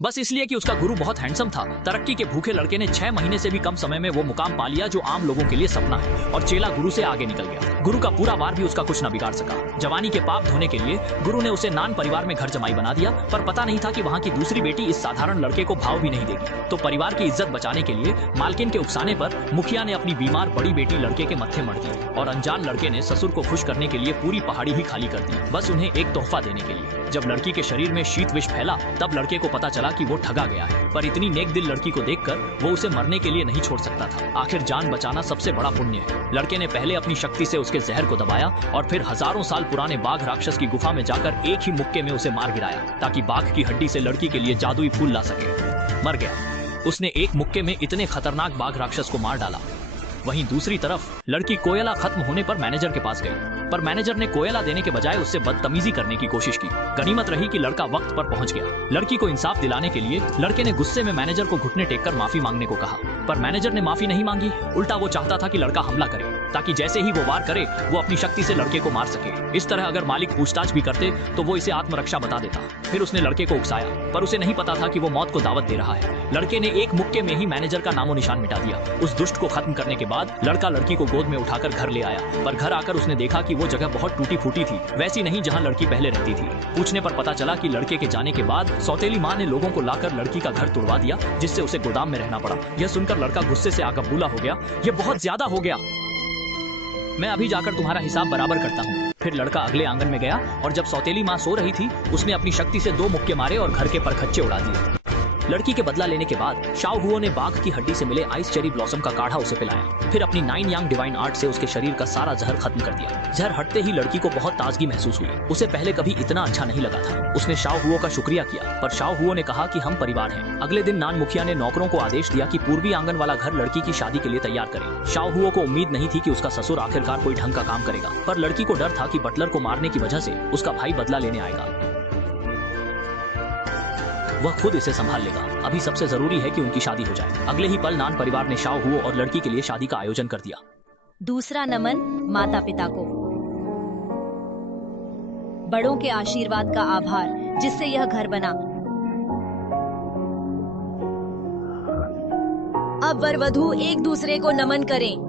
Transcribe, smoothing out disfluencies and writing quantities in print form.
बस इसलिए कि उसका गुरु बहुत हैंडसम था। तरक्की के भूखे लड़के ने 6 महीने से भी कम समय में वो मुकाम पा लिया जो आम लोगों के लिए सपना है, और चेला गुरु से आगे निकल गया। गुरु का पूरा वार भी उसका कुछ न बिगाड़ सका। जवानी के पाप धोने के लिए गुरु ने उसे नान परिवार में घर जमाई बना दिया, पर पता नहीं था कि वहाँ की दूसरी बेटी इस साधारण लड़के को भाव भी नहीं देगी। तो परिवार की इज्जत बचाने के लिए मालकिन के उकसाने पर मुखिया ने अपनी बीमार बड़ी बेटी लड़के के मत्थे मढ़ दी, और अनजान लड़के ने ससुर को खुश करने के लिए पूरी पहाड़ी ही खाली कर दी, बस उन्हें एक तोहफा देने के लिए। जब लड़की के शरीर में शीत विष फैला तब लड़के को पता चला कि वो ठगा गया है, पर इतनी नेक दिल लड़की को देखकर वो उसे मरने के लिए नहीं छोड़ सकता था। आखिर जान बचाना सबसे बड़ा पुण्य है। लड़के ने पहले अपनी शक्ति से उसके जहर को दबाया और फिर हजारों साल पुराने बाघ राक्षस की गुफा में जाकर एक ही मुक्के में उसे मार गिराया, ताकि बाघ की हड्डी से लड़की के लिए जादुई फूल ला सके। मर गया। उसने एक मुक्के में इतने खतरनाक बाघ राक्षस को मार डाला। वहीं दूसरी तरफ लड़की कोयला खत्म होने पर मैनेजर के पास गई, पर मैनेजर ने कोयला देने के बजाय उससे बदतमीजी करने की कोशिश की। गनीमत रही कि लड़का वक्त पर पहुंच गया। लड़की को इंसाफ दिलाने के लिए लड़के ने गुस्से में मैनेजर को घुटने टेककर माफी मांगने को कहा, पर मैनेजर ने माफी नहीं मांगी। उल्टा वो चाहता था कि लड़का हमला करे, ताकि जैसे ही वो वार करे वो अपनी शक्ति से लड़के को मार सके। इस तरह अगर मालिक पूछताछ भी करते तो वो इसे आत्मरक्षा बता देता। फिर उसने लड़के को उकसाया, पर उसे नहीं पता था कि वो मौत को दावत दे रहा है। लड़के ने एक मुक्के में ही मैनेजर का नामो निशान मिटा दिया। उस दुष्ट को खत्म करने के बाद लड़का लड़की को गोद में उठाकर घर ले आया, पर घर आकर उसने देखा कि वो जगह बहुत टूटी फूटी थी, वैसी नहीं जहाँ लड़की पहले रहती थी। पूछने पर पता चला कि लड़के के जाने के बाद सौतेली माँ ने लोगों को लाकर लड़की का घर तुड़वा दिया, जिससे उसे गोदाम में रहना पड़ा। यह सुनकर लड़का गुस्से से आकबूला हो गया, ये बहुत ज्यादा हो गया, मैं अभी जाकर तुम्हारा हिसाब बराबर करता हूँ। फिर लड़का अगले आंगन में गया और जब सौतेली माँ सो रही थी उसने अपनी शक्ति से 2 मुक्के मारे और घर के परखच्चे उड़ा दिए। लड़की के बदला लेने के बाद शाओ हुओ ने बाघ की हड्डी से मिले आइस चेरी ब्लॉसम का काढ़ा उसे पिलाया। फिर अपनी 9 यांग डिवाइन आर्ट से उसके शरीर का सारा जहर खत्म कर दिया। जहर हटते ही लड़की को बहुत ताजगी महसूस हुई। उसे पहले कभी इतना अच्छा नहीं लगा था। उसने शाओ हुओ का शुक्रिया किया, पर शाओ हुओ ने कहा कि हम परिवार हैं। अगले दिन नान मुखिया ने नौकरों को आदेश दिया कि पूर्वी आंगन वाला घर लड़की की शादी के लिए तैयार करें। शाओ हुओ को उम्मीद नहीं थी कि उसका ससुर आखिरकार कोई ढंग का काम करेगा, पर लड़की को डर था कि बटलर को मारने की वजह से उसका भाई बदला लेने आएगा। वह खुद इसे संभाल लेगा। अभी सबसे जरूरी है कि उनकी शादी हो जाए। अगले ही पल नान परिवार ने शाओ हुओ और लड़की के लिए शादी का आयोजन कर दिया। दूसरा नमन माता पिता को। बड़ों के आशीर्वाद का आभार जिससे यह घर बना। अब वर वधू एक दूसरे को नमन करें।